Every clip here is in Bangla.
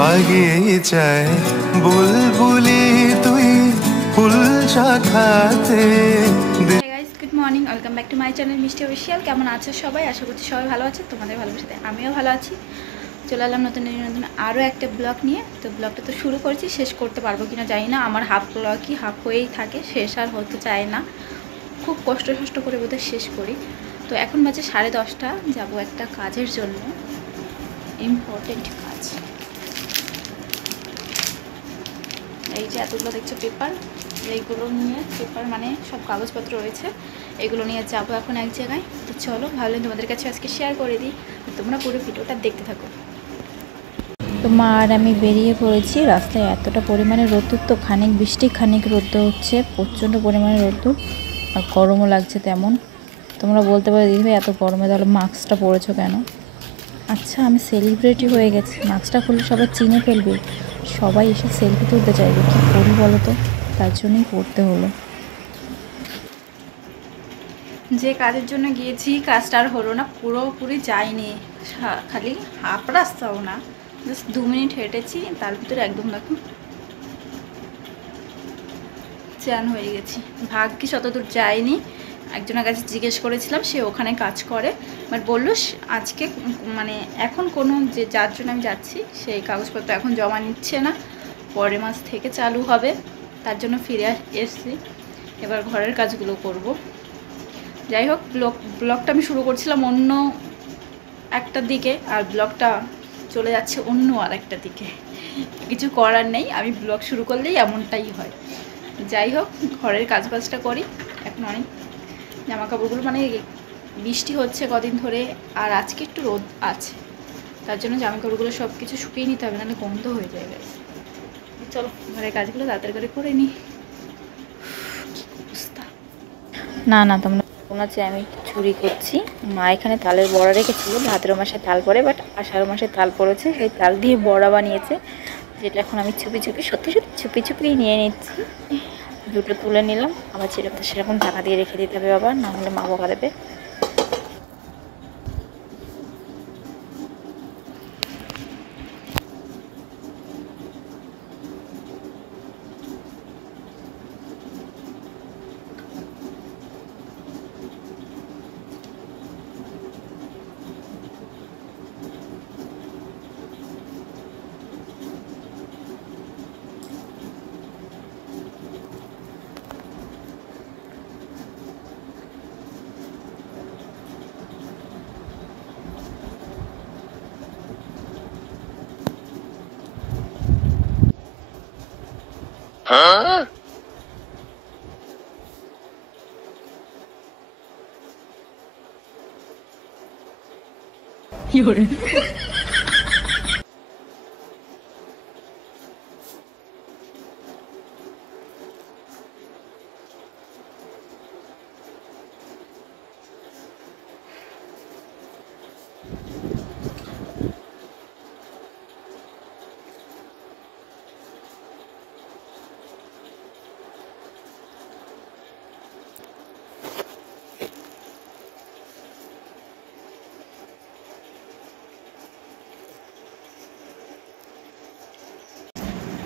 বাগিচায় বুলবুলি তুই ফুল শাখাতে। Good morning, welcome back to my channel মিষ্টি অফিসিয়াল। কেমন আছো সবাই? আশা করছি সবাই ভালো আছে। তোমাদের ভালোবাসাতে আমিও ভালো আছি। চলে এলাম নতুন আরও একটা ব্লগ নিয়ে। তো ব্লগটা তো শুরু করছি, শেষ করতে পারবো কিনা জানি না। আমার হাফ ব্লগই হাফ হয়েই থাকে, শেষ আর হতে চায় না। খুব কষ্ট করে বোধহয় শেষ করি। তো এখন বাজে 10:30, যাবো একটা কাজের জন্য, ইম্পর্টেন্ট কাজ। এই যে এতগুলো দেখছো পেপার, এইগুলো নিয়ে, পেপার মানে সব কাগজপত্র রয়েছে, এগুলো নিয়ে যাবো এখন এক জায়গায়। তো চলো, ভাবলেন তোমাদের কাছে আজকে শেয়ার করে দিই, তোমরা পুরো ভিডিওটা দেখতে থাকো। তো মা আর আমি বেরিয়ে পড়েছি। রাস্তায় এতটা পরিমাণে রোদ্দুর, তো খানিক বৃষ্টি খানিক রোদ্দুর হচ্ছে, প্রচণ্ড পরিমাণে রোদ্দুর, আর গরমও লাগছে তেমন। তোমরা বলতে পারো দিদি ভাই এত গরমে তাহলে মাস্কটা পরেছো কেন? আচ্ছা, আমি সেলিব্রিটি হয়ে গেছি, মাস্কটা খুললে সবাই চিনে ফেলবে, সবাই এসে সেলফি তুলতে চাইবে, কী করি বলো তো? তার জন্যই পড়তে হলো। যে কাজের জন্য গিয়েছি কাজটা আর হলো না, পুরোপুরি যায়নি, খালি হাফ রাস্তাও না, জাস্ট 2 মিনিট হেঁটেছি, তার ভিতরে একদম দেখো চ্যান হয়ে গেছি। ভাগ্যিস অতদূর যায়নি। একজনের কাছে জিজ্ঞেস করেছিলাম, সে ওখানে কাজ করে, বাট বললো আজকে মানে এখন কোনো যে যার জন্য আমি যাচ্ছি সেই কাগজপত্র এখন জমা নিচ্ছে না, পরের মাস থেকে চালু হবে, তার জন্য ফিরে এসছি। এবার ঘরের কাজগুলো করব। যাই হোক, ব্লগটা আমি শুরু করছিলাম অন্য একটা দিকে, আর ব্লগটা চলে যাচ্ছে অন্য আর একটা দিকে। কিছু করার নেই, আমি ব্লগ শুরু করলেই এমনটাই হয়। যাই হোক, ঘরের কাজবাজটা করি। এখন অনেক জামা কাপড়গুলো, মানে বৃষ্টি হচ্ছে কদিন ধরে, আর আজকে একটু রোদ আছে, তার জন্য জামা কাপড়গুলো সব কিছু শুকিয়ে নিতে হবে, নাহলে গন্ধ হয়ে যায়। চলো ঘরের কাজগুলো তাড়াতাড়ি করে নিই। না তোমরা যে আমি চুরি করছি। মা এখানে তালের বড়া রেখেছিল, ভাদ্র মাসে তাল পড়ে, বাট আষাঢ় মাসে তাল পড়েছে, সেই তাল দিয়ে বড়া বানিয়েছে, যেটা এখন আমি চুপি চুপি নিয়ে নিচ্ছি। দুটো তুলে নিলাম, আবার সেরকম ঢাকা দিয়ে রেখে দিতে হবে, আবার না হলে মা বকা দেবে।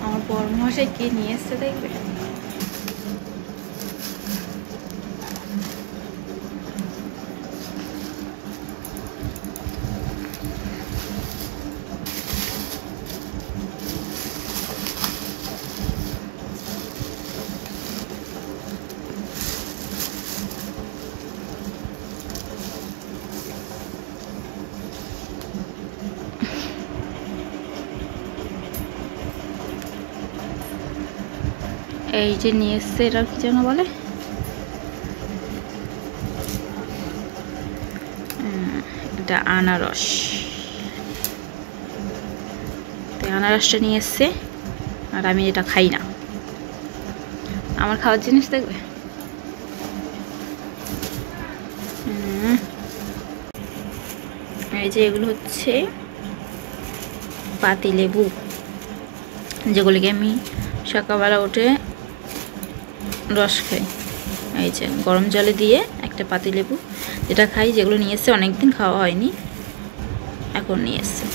আমার বড় মশাই কে নিয়ে এসছে দেখবে। এই যে নিয়ে এসছে, এটা কি যেন বলে, এটা আনারস। তো আনারসটা নিয়ে এসছে, আর আমি এটা খাই না, আমার খাওয়ার জিনিস দেখবে। এই যে এগুলো হচ্ছে পাতিলেবু, যেগুলিকে আমি সকালবেলা উঠে রস খাই। এই যে গরম জলে দিয়ে একটা পাতিলেবু, যেটা খাই, যেগুলো নিয়ে এসছে অনেকদিন খাওয়া হয়নি, এখন নিয়ে এসছে।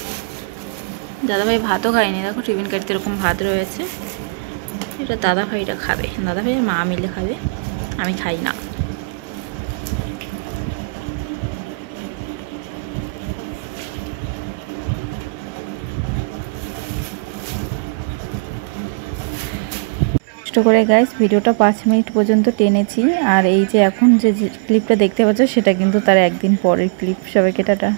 দাদাভাই ভাতও খায়নি, দেখো টিফিন কাটতে এরকম ভাত রয়েছে। এটা দাদাভাইটা খাবে, দাদাভাই আর মা মিলে খাবে, আমি খাই না। কষ্ট করে গাইস ভিডিওটা 5 মিনিট পর্যন্ত টেনেছি। আর এই যে এখন যে ক্লিপটা দেখতে পাচ্ছ সেটা কিন্তু তার একদিন পরের ক্লিপ। সবাইকে টাটা।